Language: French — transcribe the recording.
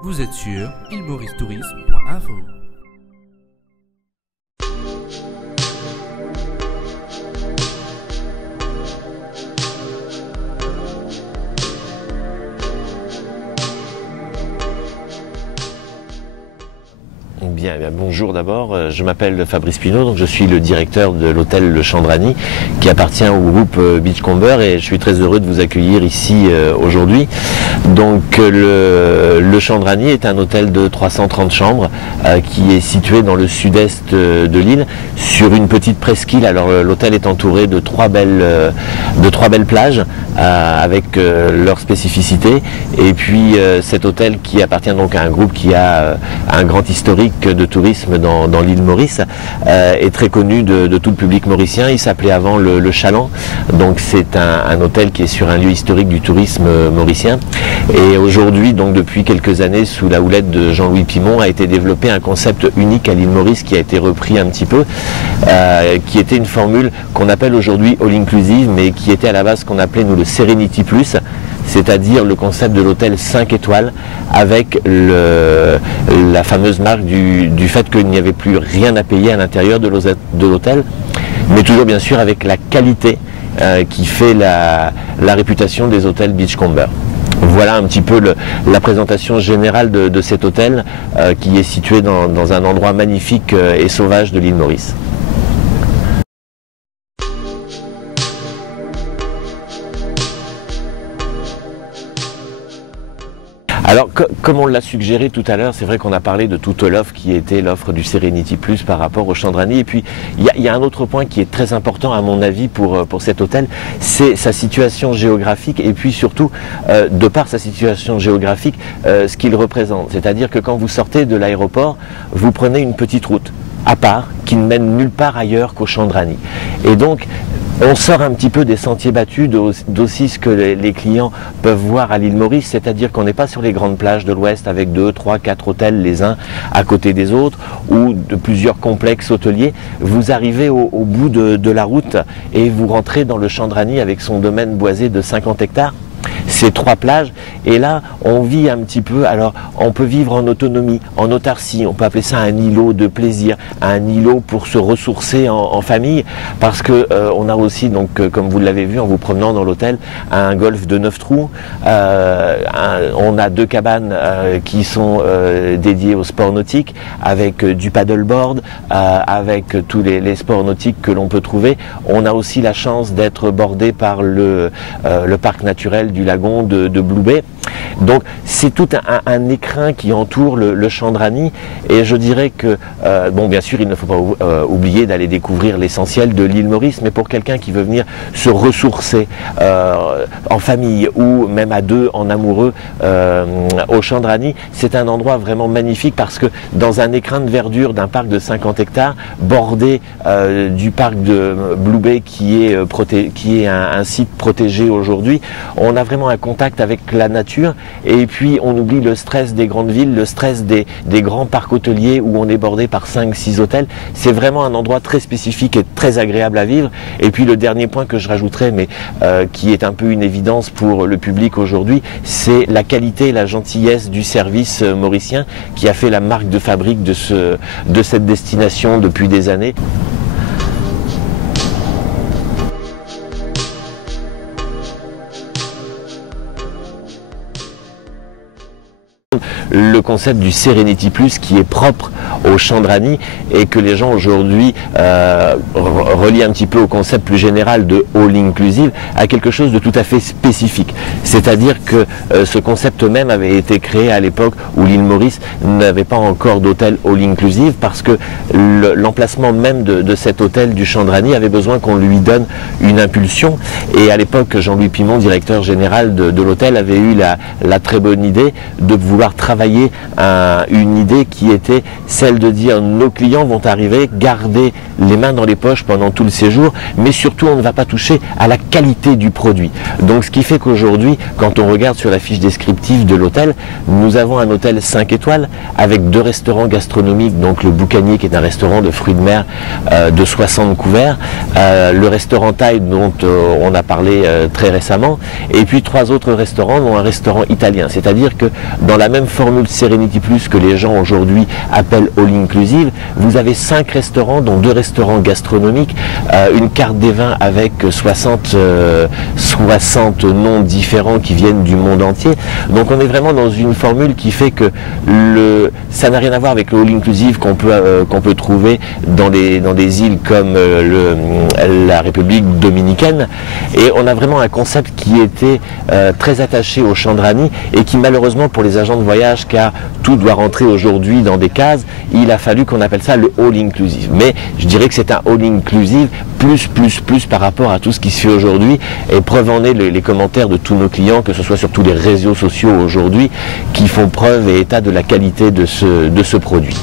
Vous êtes sur ilmoristourisme.info. Bien, bonjour d'abord, je m'appelle Fabrice Pinault, donc je suis le directeur de l'hôtel Le Chandrani qui appartient au groupe Beachcomber et je suis très heureux de vous accueillir ici aujourd'hui. Donc le Chandrani est un hôtel de 330 chambres qui est situé dans le sud-est de l'île sur une petite presqu'île. Alors l'hôtel est entouré de trois belles plages avec leurs spécificités et puis cet hôtel qui appartient donc à un groupe qui a un grand historique de tourisme dans l'île Maurice est très connu de tout le public mauricien. Il s'appelait avant le Chaland, donc c'est un hôtel qui est sur un lieu historique du tourisme mauricien. Et aujourd'hui, donc depuis quelques années, sous la houlette de Jean-Louis Pimon, a été développé un concept unique à l'île Maurice qui a été repris un petit peu, qui était une formule qu'on appelle aujourd'hui all inclusive, mais qui était à la base ce qu'on appelait nous le Serenity Plus, c'est-à-dire le concept de l'hôtel 5 étoiles avec la fameuse marque du fait qu'il n'y avait plus rien à payer à l'intérieur de l'hôtel, mais toujours bien sûr avec la qualité qui fait la réputation des hôtels Beachcomber. Voilà un petit peu la présentation générale de cet hôtel qui est situé dans un endroit magnifique et sauvage de l'île Maurice. Alors, comme on l'a suggéré tout à l'heure, c'est vrai qu'on a parlé de toute l'offre qui était l'offre du Serenity Plus par rapport au Chandrani. Et puis, il y a un autre point qui est très important à mon avis pour cet hôtel, c'est sa situation géographique et puis surtout, de par sa situation géographique, ce qu'il représente. C'est-à-dire que quand vous sortez de l'aéroport, vous prenez une petite route à part qui ne mène nulle part ailleurs qu'au Chandrani. Et donc, on sort un petit peu des sentiers battus d'aussi ce que les clients peuvent voir à l'île Maurice, c'est-à-dire qu'on n'est pas sur les grandes plages de l'Ouest avec 2, 3, 4 hôtels les uns à côté des autres ou de plusieurs complexes hôteliers. Vous arrivez au bout de la route et vous rentrez dans le Chandrani avec son domaine boisé de 50 hectares. Ces 3 plages, et là on vit un petit peu, alors on peut vivre en autonomie, en autarcie, on peut appeler ça un îlot de plaisir, un îlot pour se ressourcer en famille, parce que on a aussi, donc comme vous l'avez vu en vous promenant dans l'hôtel, un golf de 9 trous, on a 2 cabanes qui sont dédiées au sport nautique, avec du paddleboard, avec tous les sports nautiques que l'on peut trouver. On a aussi la chance d'être bordé par le parc naturel du lagon de Blue Bay. Donc c'est tout un écrin qui entoure le Chandrani et je dirais que, bon bien sûr il ne faut pas oublier d'aller découvrir l'essentiel de l'île Maurice, mais pour quelqu'un qui veut venir se ressourcer en famille ou même à 2 en amoureux au Chandrani, c'est un endroit vraiment magnifique parce que dans un écrin de verdure d'un parc de 50 hectares bordé du parc de Blue Bay qui est un site protégé aujourd'hui, on a vraiment un contact avec la nature et puis on oublie le stress des grandes villes, le stress des grands parcs hôteliers où on est bordé par 5-6 hôtels. C'est vraiment un endroit très spécifique et très agréable à vivre. Et puis le dernier point que je rajouterais, mais qui est un peu une évidence pour le public aujourd'hui, c'est la qualité et la gentillesse du service mauricien qui a fait la marque de fabrique de cette destination depuis des années. Le concept du Serenity Plus qui est propre au Chandrani et que les gens aujourd'hui relient un petit peu au concept plus général de all inclusive à quelque chose de tout à fait spécifique. C'est-à-dire que ce concept même avait été créé à l'époque où l'île Maurice n'avait pas encore d'hôtel all inclusive parce que l'emplacement même de cet hôtel du Chandrani avait besoin qu'on lui donne une impulsion et à l'époque Jean-Louis Pimon, directeur général de l'hôtel, avait eu la très bonne idée de vouloir travailler une idée qui était celle de dire nos clients vont arriver, garder les mains dans les poches pendant tout le séjour, mais surtout on ne va pas toucher à la qualité du produit. Donc ce qui fait qu'aujourd'hui, quand on regarde sur la fiche descriptive de l'hôtel, nous avons un hôtel 5 étoiles avec 2 restaurants gastronomiques, donc le Boucanier qui est un restaurant de fruits de mer de 60 couverts, le restaurant Thaï dont on a parlé très récemment, et puis 3 autres restaurants dont un restaurant italien. C'est-à-dire que dans la même formule Serenity Plus que les gens aujourd'hui appellent All Inclusive. Vous avez 5 restaurants, dont 2 restaurants gastronomiques, une carte des vins avec 60 noms différents qui viennent du monde entier. Donc on est vraiment dans une formule qui fait que ça n'a rien à voir avec le All Inclusive qu'on peut trouver dans des îles comme la République dominicaine. Et on a vraiment un concept qui était très attaché au Chandrani et qui malheureusement pour les agents de voyage, car tout doit rentrer aujourd'hui dans des cases, il a fallu qu'on appelle ça le All Inclusive. Mais je dirais que c'est un All Inclusive plus par rapport à tout ce qui se fait aujourd'hui. Et preuve en est les commentaires de tous nos clients, que ce soit sur tous les réseaux sociaux aujourd'hui, qui font preuve et état de la qualité de ce produit.